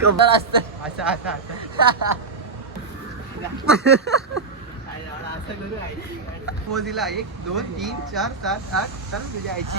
कबर असत. असं असं असं. मोदीला एक दोन तीन चार सात आठ तर तुझ्या आईची.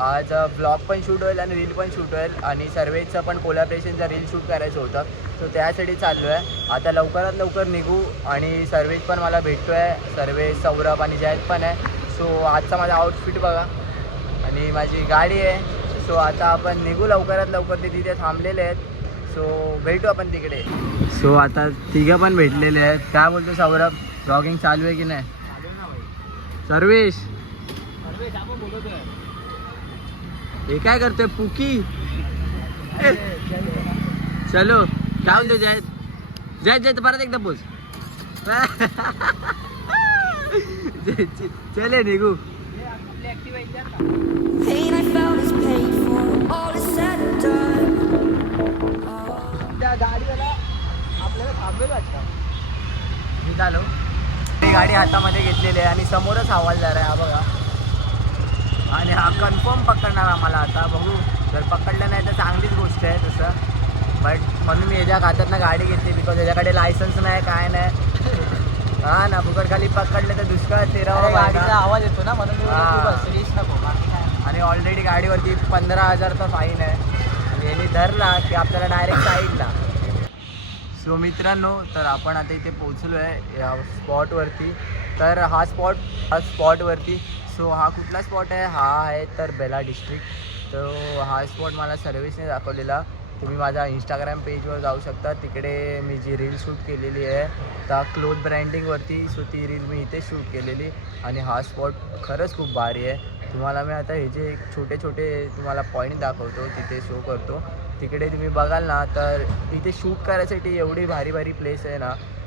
आज ब्लॉग पण शूट होईल आणि रील पण शूट होईल. आणि सर्वेचं पण कोलॅबरेशनचं रील शूट करायचं होतं. सो त्यासाठी चाललो आहे आता लवकरात लवकर निघू आणि सर्वेज पण मला भेटतो आहे सर्वे सौरभ आणि जयत पण आहे. सो आजचा माझा आउटफिट बघा. आणि माझी गाडी आहे. सो आता आपण निघू लवकरात लवकर. ते तिथे थांबलेले आहेत. सो भेटू आपण तिकडे. सो आता तिघं पण भेटलेले आहेत. काय बोलतो सौरभ? ब्लॉगिंग चालू आहे की नाही? सर्वेश! हे काय करतोय पुकी? चलो काय म्हणतो जयत जयत जयत परत एकदा पोच चले निघू. गाडीवाला आपल्याला थांबवेल वाटतं. मी झालो ती गाडी हातामध्ये घेतलेली आहे आणि समोरच हवालदार आहे हा बघा. आणि हा कन्फर्म पकडणार आम्हाला आता. बघू. जर पकडलं नाही तर चांगलीच गोष्ट आहे तसं. बट म्हणून मी याच्या हातातनं गाडी घेतली बिकॉज याच्याकडे लायसन्स नाही काय नाही. हा ना फुकट खाली पकडलं तर दुष्काळ तेरावा गाडीचा आवाज येतो ना म्हणून रिस्क नको. आणि ऑलरेडी गाडीवरती पंधरा हजारचा फाईन आहे. आणि यांनी धरला की आपल्याला डायरेक्ट साईडला सो मित्रांनो तर आपण आता इथे पोचलो आहे या स्पॉटवरती तर हा स्पॉट हा स्पॉटवरती सो हा कुठला स्पॉट आहे? हा आहे तर बेला डिस्ट्रिक्ट तर हा स्पॉट मला सर्व्हिसने दाखवलेला. तुम्ही माझ्या इंस्टाग्राम पेजवर जाऊ शकता. तिकडे मी जी रील शूट केलेली आहे त्या क्लोथ ब्रँडिंगवरती सो ती रील मी इथे शूट केलेली. आणि हा स्पॉट खरंच खूप भारी आहे. तुम्हाला मी आता हे जे एक छोटे छोटे तुम्हाला पॉईंट दाखवतो तिथे शो करतो. तिकडे तुम्ही बघाल ना तर इथे शूट करायसाठी एवढी भारी भारी प्लेस आहे ना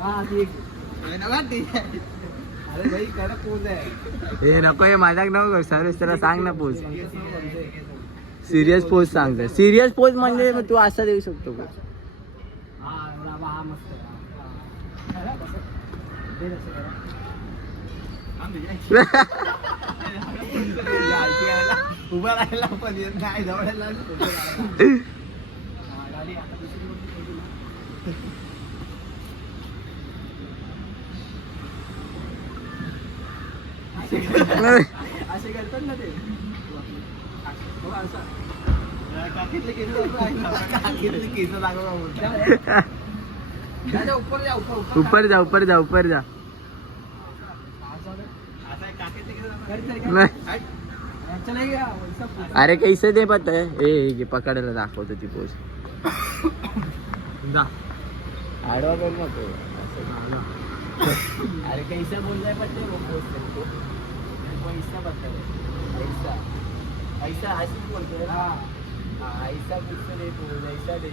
हा, ती एक. हे नका ती. अरे भाई कडक पोज आहे हे नको हे माझ्या नको सर्विस त्याला सांग ना पोच सिरियस पोज सांगतोय. सिरियस पोज म्हणजे तू असा देऊ शकतो पोज उभा राहिला पण नाही असे करतात ना ते. जा, ऊपर जा, ऊपर, जा. ऊपर जा अरे कैसे दे पत ए पकडायला दाखवतो ती पोज जा. आडवा नको अरे कैसा बोल रहा है पट्टे वो पोस्ट ऐसा बता रहे ऐसा ऐसा ऐसे बोलते हैं हाँ हाँ ऐसा कुछ रे बोल ऐसा रे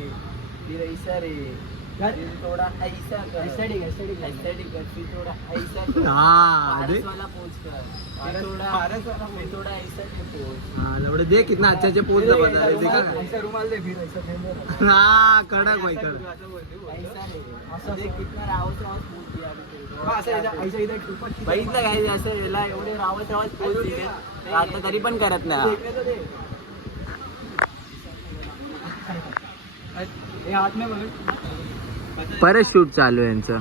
फिर ऐसा रे फिर थोड़ा ऐसा कर. ऐसा डी ऐसा डी ऐसा डी कर. फिर थोड़ा ऐसा कर. हाँ, पारस देख। वाला पोज कर फिर थोड़ा पारस वाला फिर थोड़ा ऐसा डी पोज हाँ लवड़े देख कितना अच्छे अच्छे पोज बता रहे देखा. ऐसा रुमाल दे फिर ऐसा हाँ कडक भाई कडक. ऐसा देख कितना रावत रावत दिया. बघितलं काय असं याला एवढे रावत रावत पोज दिले. आता तरी पण करत नाही. परत शूट चालू आहे यांचं.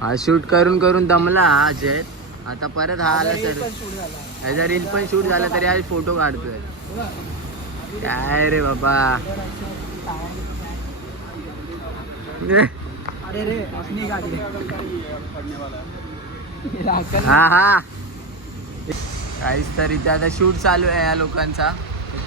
हा शूट करून करून दमला हा अजय. आता परत हा आला सर ह्याचा रील पण शूट झाला तरी आज फोटो काढतोय. काय रे बाबा. हा हा. काहीच तरी आता शूट चालू आहे या लोकांचा.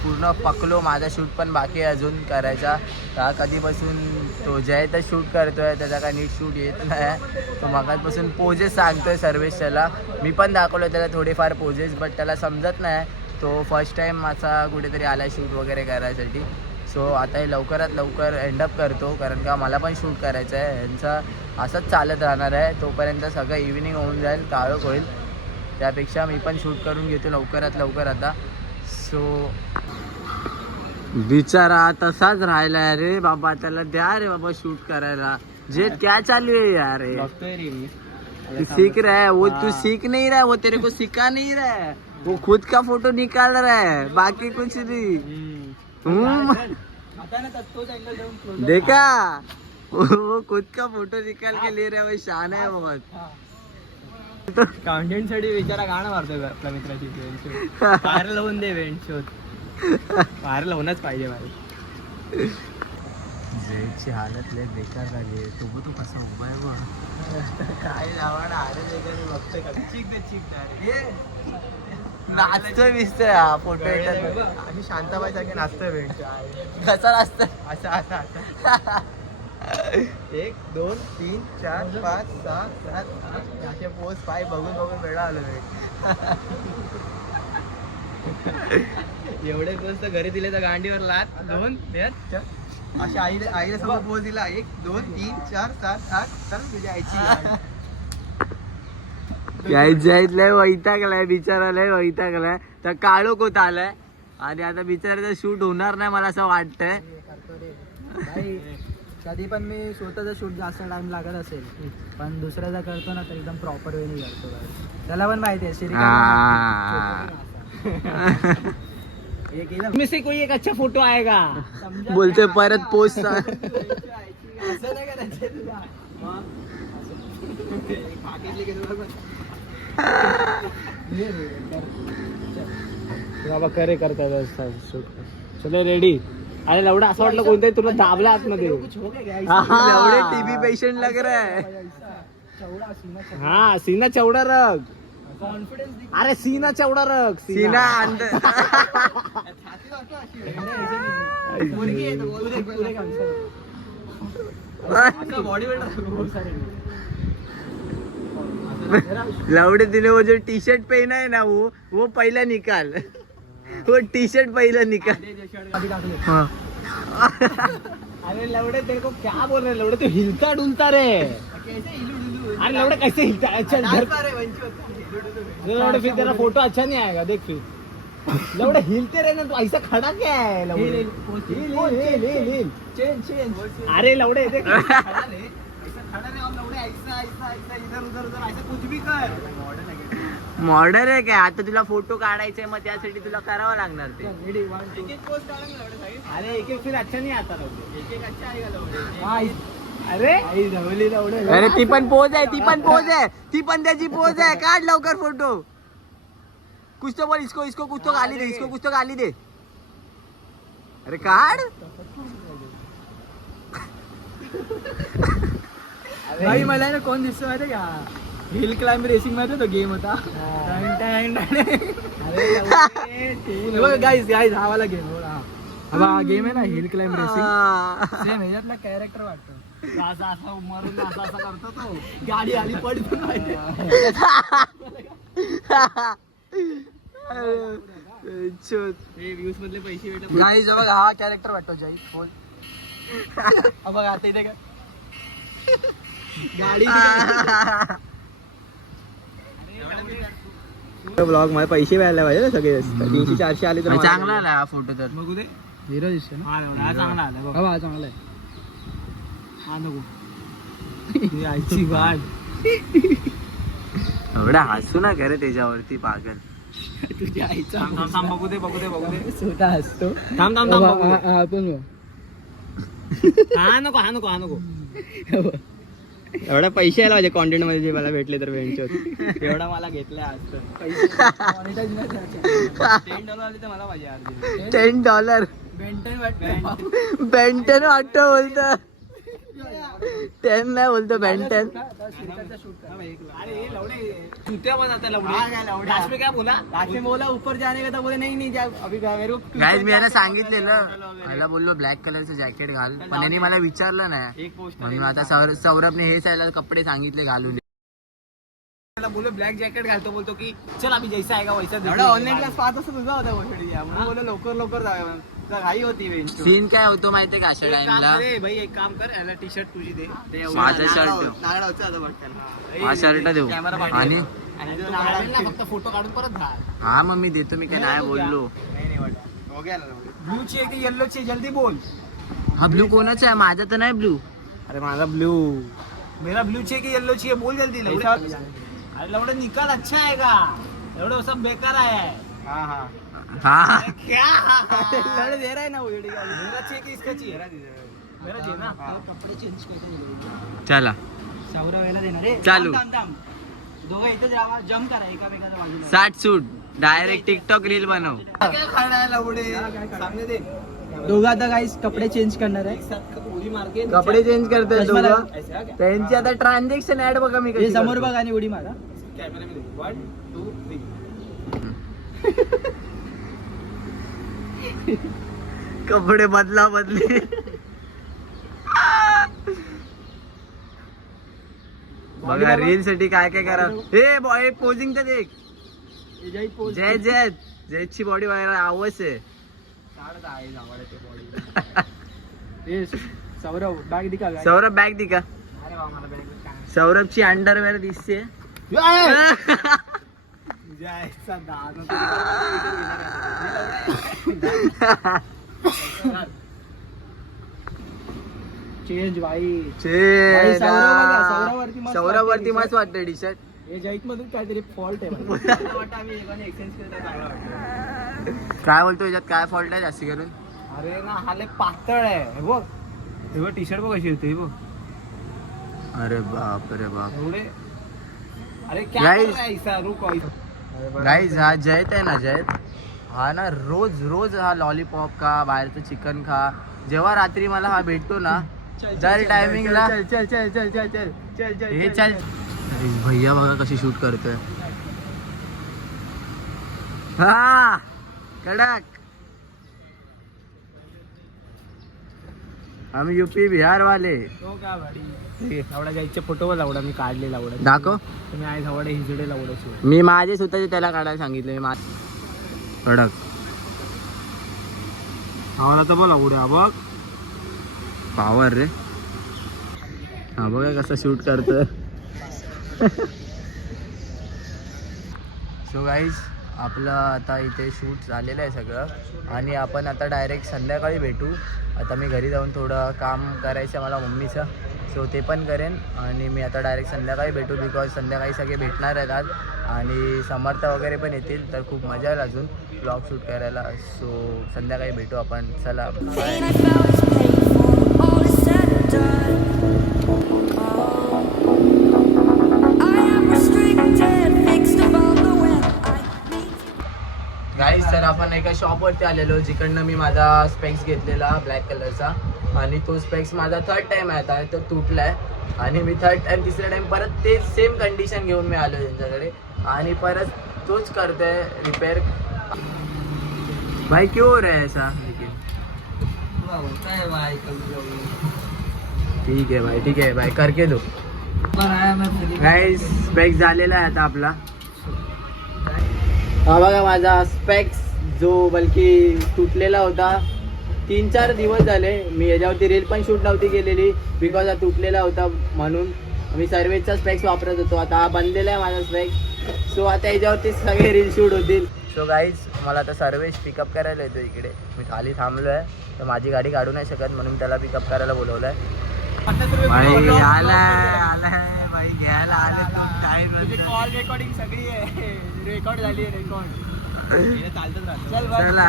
पूर्ण पकलो माझा शूट पण बाकी आहे अजून करायचा. का कधीपासून तो जय तर शूट करतोय त्याचा काय नीट शूट येत नाही. तो मगापासून पोजेस सांगतोय सर्वेश त्याला मी पण दाखवलो त्याला थोडेफार पोजेस बट त्याला समजत नाही. तो फर्स्ट टाईम माझा कुठेतरी आला शूट वगैरे करायसाठी. सो आता हे लवकरात लवकर एंडअप करतो कारण का मला पण शूट करायचं आहे यांचा असंच चालत राहणार आहे. तोपर्यंत सगळं इव्हिनिंग होऊन जाईल काळोख होईल. त्यापेक्षा मी पण शूट करून घेतो लवकरात लवकर आता. सो बिचारा तसाच राहिला रे बाबा त्याला द्या रे बाबा शूट करायला. जे क्या चालू है यार तू सीख रहा है वो तू सीख नहीं रहा है वो तेरे को सिखा नहीं रहा है। वो खुद का फोटो निकाल रहा है बाकी कुछ नहीं. देखा? वो वो खुद का फोटो निकाल के ले रहा है वो शान है बहुत। कंटेंटसाठी विचारा गाणं मारतोय आपल्या मित्राची बाहेर लावून दे वेंट शोध बाहेर लावूनच पाहिजे बाहेर. जयची हालत लय बेकार झाली आहे. तो तू कसा उभा आहे बघ. काय लावणार अरे बघतोय का? चिक दे चिक दे नाचतोय बिचतोय हा फोटो आम्ही शांताबाई सारखे नाचतोय कसा नाचतोय? असं असं असं. एक दोन तीन चार पाच सहा सात आठ असे पोस्ट पाय बघून बघून वेळा आलो एवढे पोस्ट तर घरी दिले तर गांडीवर लात दोन अशा आईला आईला समोर पोस्ट दिला. एक दोन तीन चार सात आठ. चल तुझ्या आईची जायत लय वैतागलाय बिचारा लय वैतागलाय. तर काळो कोत आलाय? आणि आता बिचाराचं शूट होणार नाही मला असं वाटतंय. कधी पण मी स्वतःचा शूट जास्त टाइम लागत असेल पण दुसऱ्याचा करतो ना तर एकदम प्रॉपर वेने करतो. त्याला पण माहिती आहे हा. में से कोई एक अच्छा फोटो आएगा. बोलतोय परत पोस्ट बाबा करे करता चले रेडी अरे लवडा असं वाटलं कोणतरी तुला दाबला आतमध्ये. एवढे टीबी पेशंट लग रहा है हा. सीना चौडा रग. अरे सीना चौडा रग सीना. अंदर लवड़े तूने वो जो टी शर्ट पहना है ना वो वो पहला निकाल. वो टी शर्ट पहला निकाल. हाँ. अरे लवड़े तेरे को क्या बोल रहे? लवड़े तू हिलता डुलता रे. अरे लवड़े कैसे हिलता? अच्छा घर लवड़े फिर तेरा फोटो अच्छा नहीं आएगा देख फिर. लवड़े हिलते रहे ना तू ऐसा खड़ा क्या है लवड़े? Hill hill hill hill hill change change अरे लवड़े देख. खड़ा ले ऐसा खड़ा रहे और लवड़े ऐसा ऐसा ऐसा इधर उधर उधर ऐसा कुछ भी कर. मॉडर्न आहे काय? आता तुला फोटो काढायचे मग त्यासाठी तुला करावं लागणार ते. अरे एक एक फिर अच्छा नहीं आता लवड़े एक एक अच्छा आएगा लवड़े अरे? अरे ती पण पोज आहे ती पण पोज आहे. ती पण त्याची पोज आहे. काढ लवकर फोटो कुछ तो बोल इसको इसको कुछ तो गाली दे इसको कुछ तो गाली दे. अरे काढ. भाई मला ना कोण दिसतो माहिती का? हिल क्लाइंब रेसिंगमध्ये तो गेम होता. गाईज गाईज हा वाला गेम हा गेम आहे ना हिल क्लाइंब रेसिंग सेम ह्याच्यातला कॅरेक्टर वाटतो. असा असा मरून असा असा करतो तो. गाडी आली पडतो व्ह्यूज मधले पैसे भेटत गाईज बघा हा कॅरेक्टर वाटतो जय बोल. हा बघा आता इथे काय? गाडी ब्लॉग मला पैसे व्हायला पाहिजे ना सगळे. तीनशे चारशे आले तर चांगला आला हा फोटो तर. बघू दे. हिरो दिसतो ना? हा चांगला आला बघ. हा चांगला आहे. हा नको आईची वाट. एवढा हसू ना करे त्याच्यावरती पागल. तुझ्या आईचा थांब थांब बघू दे बघू दे बघू दे. स्वतः हसतो. थांब थांब थांब बघू दे. हा नको हा नको हा नको. एवढा पैसे आला माझ्या कॉन्टेंटमध्ये जे मला भेटले तर बेंच एवढा मला घेतलाय आज टेन डॉलर तर मला पाहिजे टेन डॉलर बेंटन वाटतं. बेंटन वाटतं बोलतं. टेन नाही बोलतो बॅन्टन टेन मी याला सांगितलेलं. मला बोललो ब्लॅक कलरचं जॅकेट घाल. पण यांनी मला विचारलं नाही. आता सौरभने हे सायला कपडे सांगितले घालून. बोललो ब्लॅक जॅकेट घालतो बोलतो की चल आम्ही जैसा आहे का वैसा ऑनलाईन क्लास पाहत असतो तुझा होता बोलो लवकर लवकर जाऊया. घाई होती बेंच सीन काय होतो माहितीये का अशा टाइमला? भाई एक काम कर याला टी शर्ट तुझी दे. ते एवढं माझं नारळ- shirt देऊ. नारळ होतं आता बघताना. हा शर्ट देऊ. कॅमेरा. आणि? आणि तो नारळ ना फक्त फोटो काढून परत घाल. हा मग मी देतो मी काय नाही बोललो. ब्लू ची आहे की येल्लो ची आहे? जल्दी बोल. हा ब्लू कोणाचा आहे? माझा तर नाही ब्लू. अरे माझा ब्लू. मेरा ब्लू ची है कि येलो ची है बोल जल्दी. लवड़े अरे लवड़े निकाल अच्छा आएगा लवड़े सब बेकार आया है हाँ. हाँ. हा क्या? लवड़े दे रहा है ना वो जेडी गाड़ी मेरा चाहिए कि इसका चाहिए मेरा चाहिए ना? कपडे चेंज करते चला। देणार रे। चालू. दोघं इथेच राहा करा बाजूला. साठ सूट डायरेक्ट टिकटॉक रील बनव. काय खाणार लवडे सामने दे. दोघं आता काही कपडे चेंज करणार आहे. कपडे चेंज करतोय दोघं. हा? त्यांची आता ट्रान्झॅक्शन ऍड बघा मी कशी समोर. बघ आणि उडी मारा. कॅमेरा वन टू थ्री कपडे बदला बदली बघा रील साठी काय काय करा. हे बॉय पोजिंग तर देख. जय जय जयची बॉडी वगैरे आवश्य आहे. सौरव बॅग दिका सौरभ बॅग दी का अरे वा मला बॅग सौरभची अंडरवेअर दिसते. चेंज मस्त वाटते. टी शर्ट हे जैत मधून काहीतरी फॉल्ट आहे काय बोलतो याच्यात? काय फॉल्ट आहे जास्ती करून? अरे ना हा लय पातळ आहे. हे बघ. हे बघ टी शर्ट बघ कशी होती हे बघ. अरे बाप अरे बाप. एवढे. अरे क्या रुको गाईज हा जयत आहे ना जयत. हा ना रोज रोज हा लॉलीपॉप खा बाहेरचं चिकन खा. जेव्हा रात्री मला हा भेटतो ना दर टायमिंगला चल चल चल चल चल चल हे चल भैया बघा कशी शूट करतोय. हा कडक. आम्ही युपी बिहार वाले तो का भाडी? लावडा जायचे फोटो लावडा मी काढले लावडा. दाखव. तुम्ही आज हवडे हिजडे लावडाचे मी माझे स्वतःचे त्याला काढायला सांगितले मी कडक आम्हाला तर बोला उड्या बघ. पावर रे. हा बघा कसं शूट करतोय. सो गाईज आपलं आता इथे शूट झालेलं आहे सगळं. आणि आपण आता डायरेक्ट संध्याकाळी भेटू. आता मी घरी जाऊन थोडं काम करायचं मला मम्मीचं. सो ते पण करेन. आणि मी आता डायरेक्ट संध्याकाळी भेटू बिकॉज संध्याकाळी सगळे भेटणार आहेत आज. आणि समर्थ वगैरे पण येतील तर खूप मजा येईल अजून ब्लॉग शूट करायला. सो संध्याकाळी भेटू आपण. चला. एका शॉपवरती आलेलो जिकडनं मी माझा स्पेक्स घेतलेला ब्लॅक कलरचा आणि तो स्पेक्स माझा थर्ड टाइम आहे आता तो तुटलाय. आणि मी थर्ड टाइम तिसऱ्या टाइम परत तेच सेम कंडिशन घेऊन मी आलो त्यांच्याकडे. आणि परत तोच करतोय रिपेअर भाई क्यों हो रहा है ऐसा? ठीक आहे भाई ठीक आहे भाई करके दो. स्पेक्स झालेला आहे आता आपला. हा बघा माझा स्पेक्स जो बल्कि तुटलेला होता तीन चार दिवस झाले मी याच्यावरती रील पण शूट नव्हती केलेली बिकॉज हा तुटलेला होता म्हणून मी सर्वेचा स्पेक्स वापरत होतो. आता हा बनलेला आहे माझा स्पेक्स सो आता याच्यावरती सगळे रील शूट होतील. सो गाईज मला आता सर्वेश पिकअप करायला येतो इकडे. मी खाली थांबलो आहे तर माझी गाडी काढू नाही शकत म्हणून मी त्याला पिकअप करायला बोलवलं आहे कॉल रेकॉर्डिंग सगळी आहे. रेकॉर्ड झाली आहे रेकॉर्ड चल.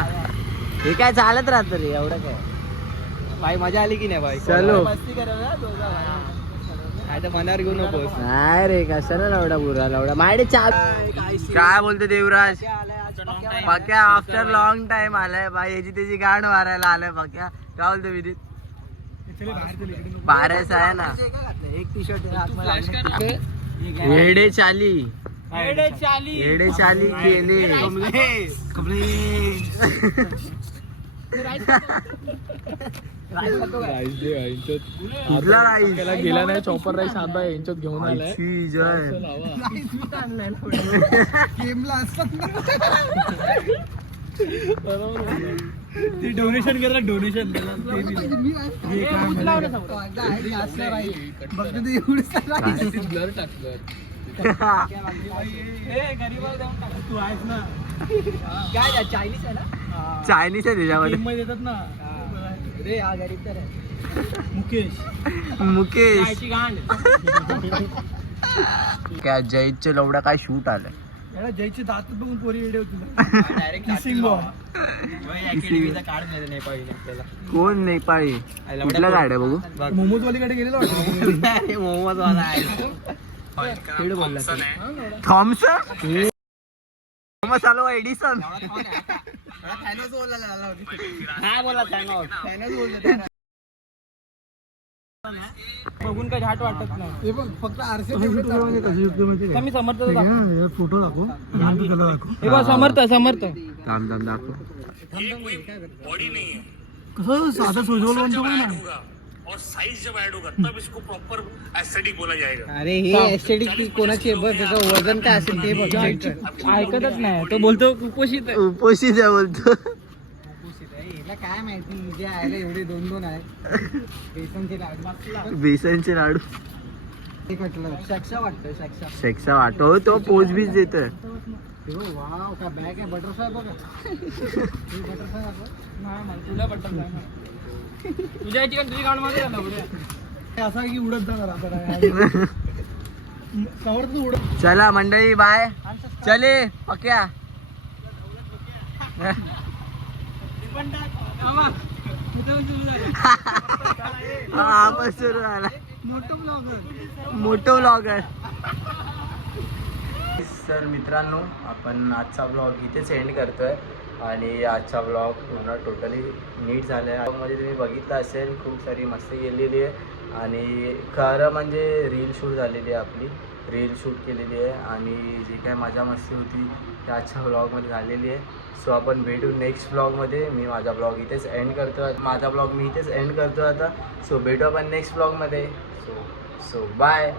हे काय चालत राहतं रे एवढं काय? भाई मजा आली की नाही भाई चलो. मनावर घेऊ नकोस नाही रे कशाला लावडा बुरा लावडा माडे चाल काय बोलतो Devraj? Pakya after long time आलाय बाई याची त्याची गाण मारायला आलाय पक्या काय बोलतो विदित बाराच आहे ना. एक टी शर्ट चाली चाली. येडे चाली केले. कुठला राईस? गेला नाही चॉपर राईस आता यांच्यात घेऊन आलाय. आईची जय डोनेशन केलं काय चायनीज आहे ना चायनीज आहे त्याच्यामध्ये मध्ये देतात ना. रे हा गरीब तर आहे. मुकेश. मुकेश. गांड. काय जयचे लवडा काय शूट आलाय? याला जयचे दात बघून पोरी होती डायरेक्ट कोण नेपाळी कुठल्या गाड्या बघू. मोमोज वालीकडे गेलेलो. मोहम्मद वाला थॉमसन थॉमस आलो एडिसन बोला बघून काही घाट वाटत नाही. हे फक्त आरसे कमी समर्थ फोटो दाखव. दाखव. हे बघ समर्थ समर्थ. दाखव. कसं साधं सोजवलं म्हणतो ना? और साइज जब ऐड होगा तब इसको प्रॉपर एस्थेटिक बोला जाएगा। अरे ही एस्थेटिक कोणाची आहे? बघ त्याचं वजन काय असेल ते बघ. ऐकतच नाही तो बोलतो कुपोषित आहे. उपोषित आहे बोलतो. हिला काय माहिती? जे आहे एवढे दोन दोन आहे. बेसनचे लाडू. बेसनचे लाडू. शक्षा वाटतं शक्षा शेक्षा वाटो तो पोच बीच देतोय. वाव का बॅग आहे? बटरफ्लाय बघा. बटरफ्लाय तुला तुझ्या याची तुझी गाडमध्ये झालं असं आहे की उडत जाणार आता काय. कवर तर उडत. चला मंडळी बाय. चले पक्या. हा बस सुरू झाला. मोठो ब्लॉगर तर मित्रांनो आपण आजचा ब्लॉग इथेच एंड करतोय. आणि आजचा ब्लॉग पूर्ण टोटली नीट झाला आहे ब्लॉगमध्ये तुम्ही बघितलं असेल खूप सारी मस्ती केलेली आहे. आणि खरं म्हणजे रील शूट झालेली आहे आपली. रील शूट केलेली आहे. आणि जी काय मजा मस्ती होती ती आजच्या ब्लॉगमध्ये झालेली आहे. सो आपण भेटू नेक्स्ट ब्लॉगमध्ये मी माझा ब्लॉग इथेच एंड करतो माझा ब्लॉग मी इथेच एंड करतो आता. सो भेटू आपण नेक्स्ट ब्लॉगमध्ये सो सो बाय